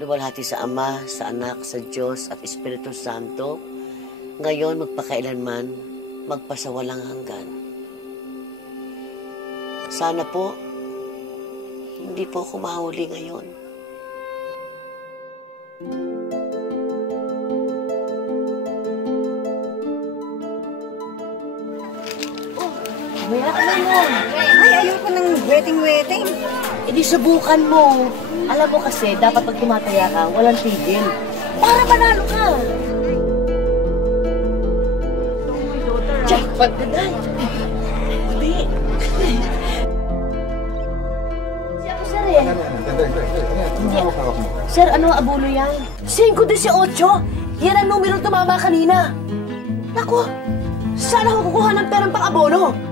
luwalhati sa Ama, sa Anak, sa Diyos at Espiritu Santo, ngayon magpakailanman, magpasawalang hanggan. Sana po, hindi po ako mahuli ngayon. Kuya, alam mo. Ay, ayoko ng wedding. E di subukan mo. Alam mo kasi, dapat pag tumataya ka, walang tigil. Para manalo ka. Jackpot ka na. Hindi. Si ako, sir eh. Sir, ano ang abulo yan? 5-18. Yan ang numero tumama kanina. Naku, saan ako kukuha ng perang pang-abono?